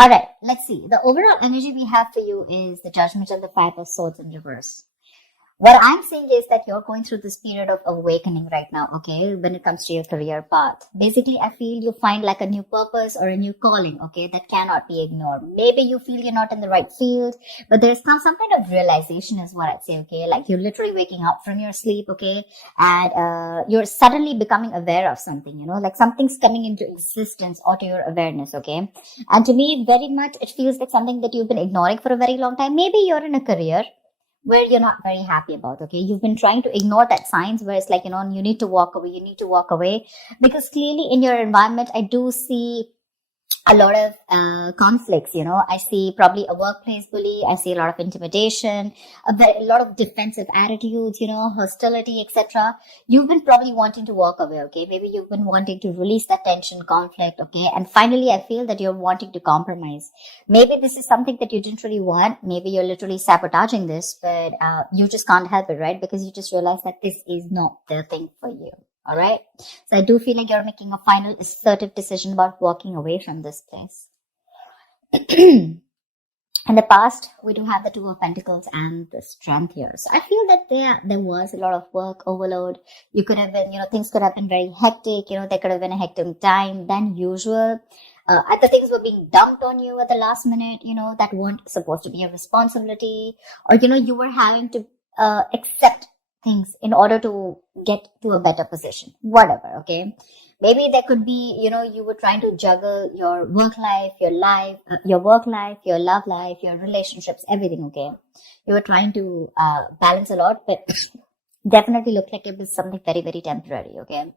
All right, let's see. The overall energy we have for you is the Judgment and the Five of Swords in reverse. What I'm saying is that you're going through this period of awakening right now, okay, when it comes to your career path. Basically, I feel you find like a new purpose or a new calling, okay, that cannot be ignored. Maybe you feel you're not in the right field, but there's some kind of realization is what I'd say, okay, like you're literally waking up from your sleep, okay, and you're suddenly becoming aware of something, like something's coming into existence or to your awareness, okay. And to me, very much, it feels like something that you've been ignoring for a very long time. Maybe you're in a career where you're not very happy about, okay? You've been trying to ignore that signs where it's like, you need to walk away, because clearly in your environment, I do see a lot of conflicts. I see probably a workplace bully. I see a lot of intimidation, a lot of defensive attitudes, hostility, etc. You've been probably wanting to walk away, okay? Maybe you've been wanting to release that tension, conflict, okay? And finally, I feel that you're wanting to compromise. Maybe this is something that you didn't really want. Maybe you're literally sabotaging this, but you just can't help it, right? Because you just realize that this is not the thing for you. All right. So I do feel like you're making a final assertive decision about walking away from this place. In the past, we do have the Two of Pentacles and the Strength here. So I feel that there was a lot of work overload. You could have been, things could have been very hectic. There could have been a hectic time than usual. The things were being dumped on you at the last minute, that weren't supposed to be a responsibility. Or, you were having to accept things in order to get to a better position, whatever, okay? Maybe there could be, you were trying to juggle your work life, your work life, your love life, your relationships, everything, okay? You were trying to balance a lot, but definitely looked like it was something very, very temporary, okay?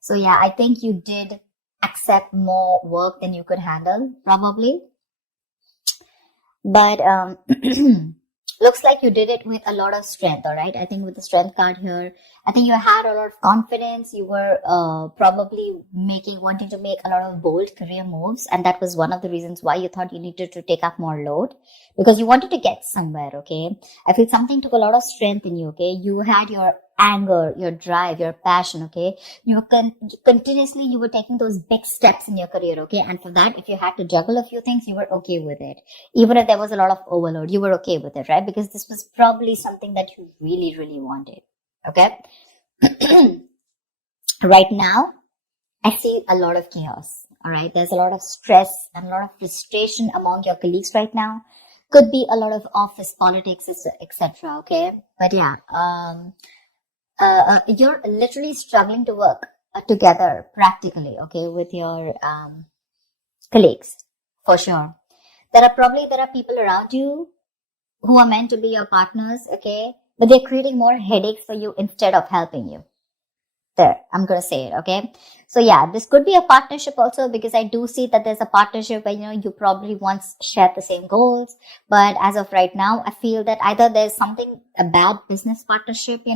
So yeah, I think you did accept more work than you could handle, probably. But looks like you did it with a lot of strength, all right? I think with the Strength card here, I think you had a lot of confidence. You were probably wanting to make a lot of bold career moves. And that was one of the reasons why you thought you needed to take up more load, because you wanted to get somewhere, okay? I feel something took a lot of strength in you, okay? You had your anger, your drive, your passion, okay? You were continuously, you were taking those big steps in your career, okay? And for that, if you had to juggle a few things, you were okay with it. Even if there was a lot of overload, you were okay with it, right? Because this was probably something that you really, really wanted, okay? Right now, I see a lot of chaos, all right? There's a lot of stress and a lot of frustration among your colleagues right now. Could be a lot of office politics, etc., okay? But yeah, you're literally struggling to work together practically, okay, with your colleagues, for sure. There are people around you who are meant to be your partners, okay, but they're creating more headaches for you instead of helping you. There, I'm going to say it, okay? So yeah, this could be a partnership also, because I do see that there's a partnership where, you probably once shared the same goals. But as of right now, I feel that either there's a bad business partnership,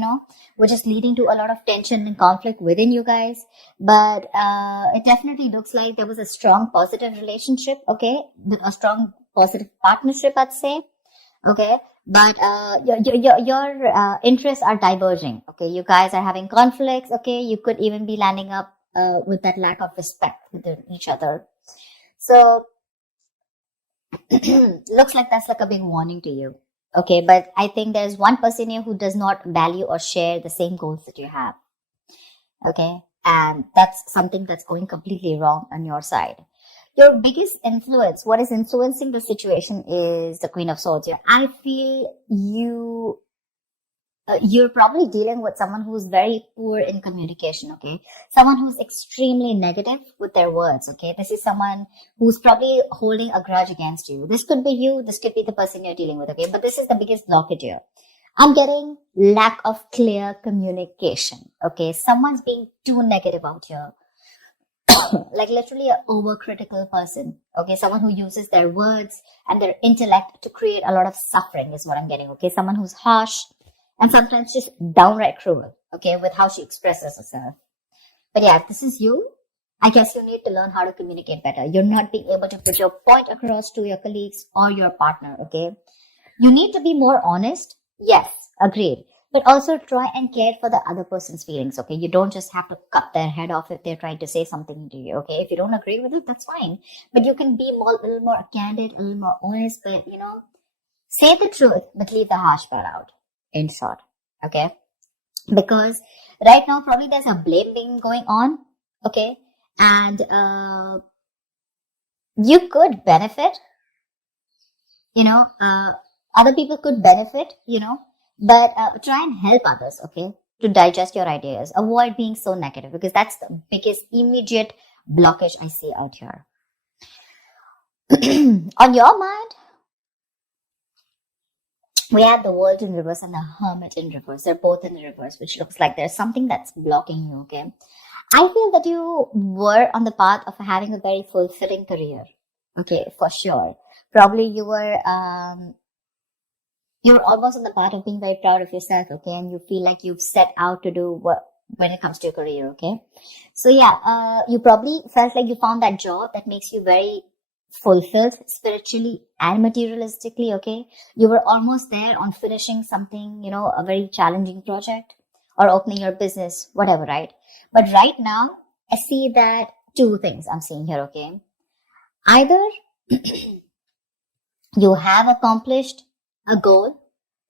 which is leading to a lot of tension and conflict within you guys. But it definitely looks like there was a strong positive relationship, okay? A strong positive partnership, I'd say. Okay, but your interests are diverging. Okay, you guys are having conflicts. Okay, you could even be landing up with that lack of respect within each other. So looks like that's like a big warning to you. Okay, but I think there's one person here who does not value or share the same goals that you have. Okay, and that's something that's going completely wrong on your side. Your biggest influence, what is influencing the situation, is the Queen of Swords here. I feel you're probably dealing with someone who's very poor in communication, okay? Someone who's extremely negative with their words, okay? This is someone who's probably holding a grudge against you. This could be you, this could be the person you're dealing with, okay? But this is the biggest blockage here. I'm getting lack of clear communication, okay? Someone's being too negative out here. Like literally an overcritical person, okay? Someone who uses their words and their intellect to create a lot of suffering is what I'm getting, okay? Someone who's harsh and sometimes just downright cruel, okay, with how she expresses herself. But yeah, if this is you, I guess you need to learn how to communicate better. You're not being able to put your point across to your colleagues or your partner, okay? You need to be more honest. Yes, agreed. but also try and care for the other person's feelings. Okay, you don't just have to cut their head off if they're trying to say something to you. Okay, if you don't agree with it, that's fine, but you can be a little more candid, a little more honest, but say the truth, but leave the harsh part out, in short. Okay, because right now probably there's a blame game going on. Okay, and you could benefit, you know uh, other people could benefit, but try and help others, okay, to digest your ideas. Avoid being so negative, because that's the biggest immediate blockage I see out here. On your mind, we have the world in reverse and the hermit in reverse. They're both in reverse, which looks like there's something that's blocking you. Okay, I feel that you were on the path of having a very fulfilling career. Okay, for sure. Probably you're almost on the path of being very proud of yourself, okay, and you feel like you've set out to do what when it comes to your career, okay. So yeah, you probably felt like you found that job that makes you very fulfilled spiritually and materialistically, okay. You were almost there on finishing something, a very challenging project or opening your business, whatever, right? But right now, I see that two things I'm seeing here, okay. Either you have accomplished a goal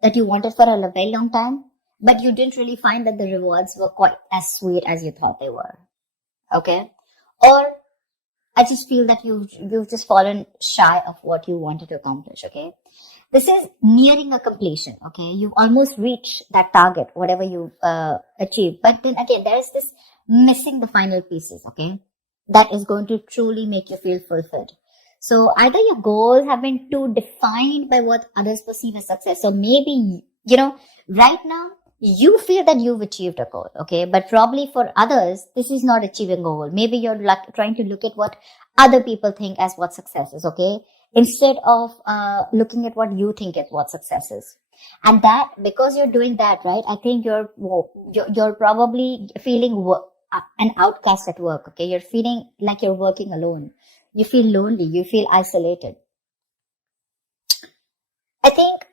that you wanted for a very long time, but you didn't really find that the rewards were quite as sweet as you thought they were. Okay? Or I just feel that you've just fallen shy of what you wanted to accomplish. Okay? This is nearing a completion. Okay? You've almost reached that target, whatever you've achieved. But then again, there is this missing the final pieces. Okay? That is going to truly make you feel fulfilled. So either your goals have been too defined by what others perceive as success. So maybe, right now you feel that you've achieved a goal. Okay. But probably for others, this is not achieving a goal. Maybe you're trying to look at what other people think as what success is. Okay. Instead of looking at what you think is what success is. And that, because you're doing that, right? I think you're probably feeling an outcast at work. Okay. You're feeling like you're working alone. You feel lonely. You feel isolated. I think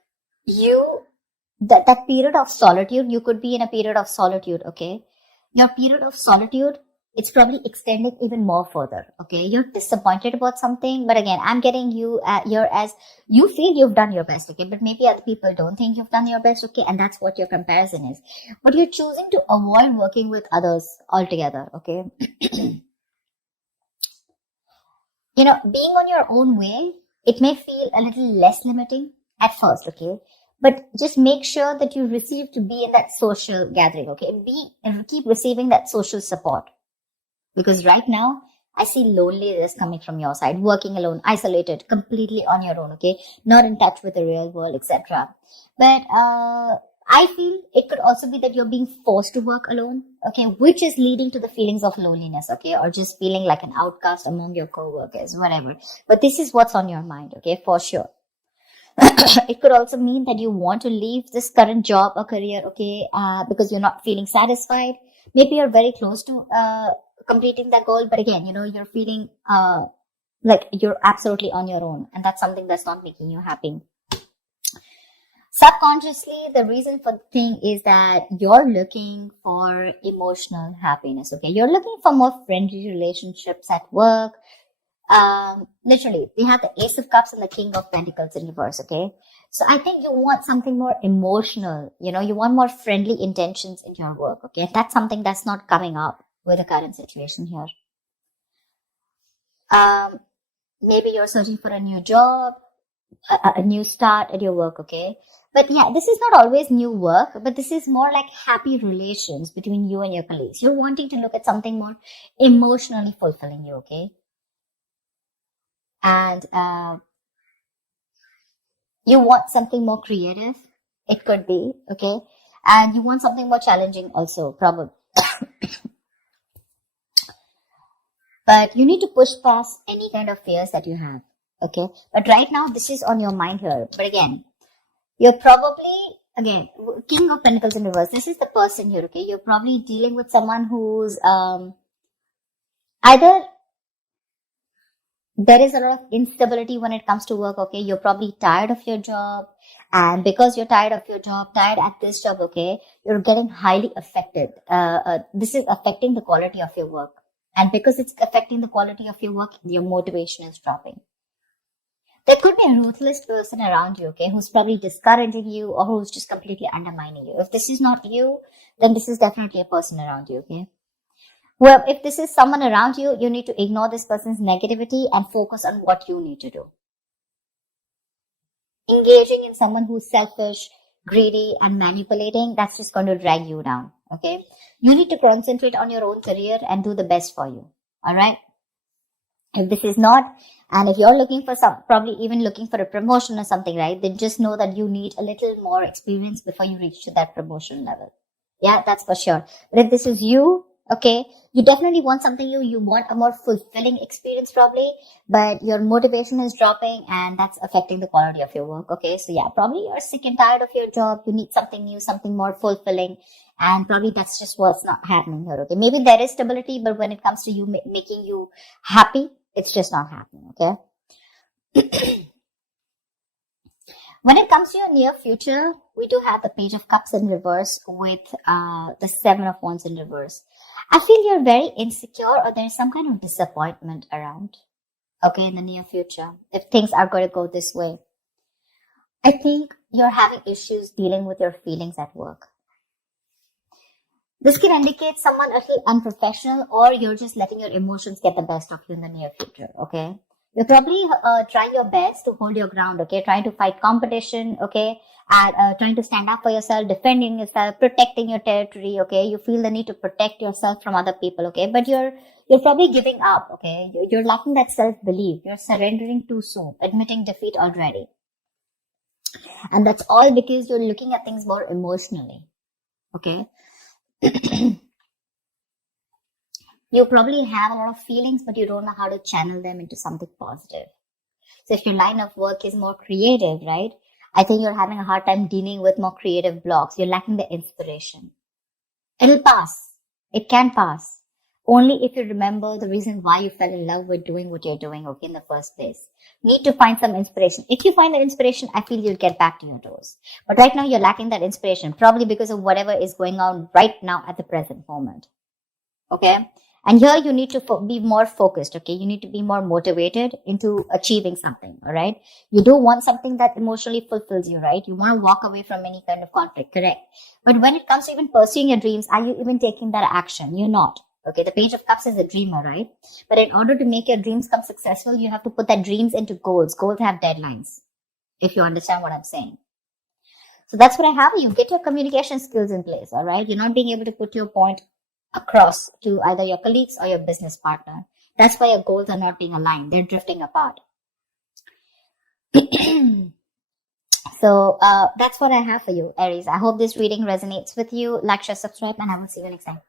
that period of solitude, you could be in a period of solitude, okay? Your period of solitude, it's probably extending even more further, okay? You're disappointed about something, but again, I'm getting you here as you feel you've done your best, okay? But maybe other people don't think you've done your best, okay? And that's what your comparison is. But you're choosing to avoid working with others altogether, okay? Being on your own way, it may feel a little less limiting at first, okay? But just make sure that you receive to be in that social gathering, okay? Keep receiving that social support. Because right now, I see loneliness coming from your side, working alone, isolated, completely on your own, okay? Not in touch with the real world, etc. But I feel it could also be that you're being forced to work alone, okay, which is leading to the feelings of loneliness, okay, or just feeling like an outcast among your co-workers, whatever. But this is what's on your mind, okay, for sure. It could also mean that you want to leave this current job or career, okay, because you're not feeling satisfied. Maybe you're very close to completing that goal, but again, you're feeling like you're absolutely on your own, and that's something that's not making you happy. Subconsciously, the reason for the thing is that you're looking for emotional happiness, okay? You're looking for more friendly relationships at work. Literally, we have the Ace of Cups and the King of Pentacles in reverse, okay? So I think you want something more emotional, you want more friendly intentions in your work, okay? That's something that's not coming up with the current situation here. Maybe you're searching for a new job, a new start at your work, okay? But yeah, this is not always new work, but this is more like happy relations between you and your colleagues. You're wanting to look at something more emotionally fulfilling you, okay? And you want something more creative, it could be, okay? And you want something more challenging also, probably. But you need to push past any kind of fears that you have, okay? But right now, this is on your mind here. But again, you're probably, again, King of Pentacles in reverse. This is the person here, okay? You're probably dealing with someone who's either there is a lot of instability when it comes to work, okay? You're probably tired of your job, And because you're tired of your job, tired at this job, okay, you're getting highly affected. This is affecting the quality of your work. And because it's affecting the quality of your work, your motivation is dropping. There could be a ruthless person around you, okay, who's probably discouraging you or who's just completely undermining you. If this is not you, then this is definitely a person around you, okay? Well, if this is someone around you, you need to ignore this person's negativity and focus on what you need to do. Engaging in someone who's selfish, greedy, and manipulating, that's just going to drag you down, okay? You need to concentrate on your own career and do the best for you, all right? If this is not, and if you're looking for some, probably even looking for a promotion or something, right, then just know that you need a little more experience before you reach to that promotion level. Yeah, that's for sure. But if this is you, okay, you definitely want something you want a more fulfilling experience probably, but your motivation is dropping and that's affecting the quality of your work. Okay, so yeah, probably you're sick and tired of your job. You need something new, something more fulfilling. And probably that's just what's not happening here. Okay, maybe there is stability, but when it comes to you making you happy, it's just not happening. Okay. When it comes to your near future, we do have the Page of Cups in reverse with the Seven of Wands in reverse. I feel you're very insecure or there's some kind of disappointment around, okay, in the near future, if things are going to go this way. I think you're having issues dealing with your feelings at work. This can indicate someone a little unprofessional or you're just letting your emotions get the best of you in the near future, okay? You're probably trying your best to hold your ground, okay? Trying to fight competition, okay? And trying to stand up for yourself, defending yourself, protecting your territory, okay? You feel the need to protect yourself from other people, okay? But you're probably giving up, okay? You're lacking that self-belief. You're surrendering too soon, admitting defeat already. And that's all because you're looking at things more emotionally, okay? You probably have a lot of feelings, but you don't know how to channel them into something positive. So if your line of work is more creative, right? I think you're having a hard time dealing with more creative blocks. You're lacking the inspiration. It'll pass. It can pass. Only if you remember the reason why you fell in love with doing what you're doing, okay, in the first place. Need to find some inspiration. If you find the inspiration, I feel you'll get back to your toes. But right now, you're lacking that inspiration, probably because of whatever is going on right now at the present moment. Okay? And here you need to be more focused, okay? You need to be more motivated into achieving something, all right? You do want something that emotionally fulfills you, right? You want to walk away from any kind of conflict, correct? But when it comes to even pursuing your dreams, are you even taking that action? You're not. Okay, the Page of Cups is a dreamer, right? But in order to make your dreams come successful, you have to put that dreams into goals. Goals have deadlines, if you understand what I'm saying. So that's what I have. You get your communication skills in place, all right? You're not being able to put your point across to either your colleagues or your business partner. That's why your goals are not being aligned. They're drifting apart. So that's what I have for you, Aries. I hope this reading resonates with you. Like, share, subscribe, and I will see you next time.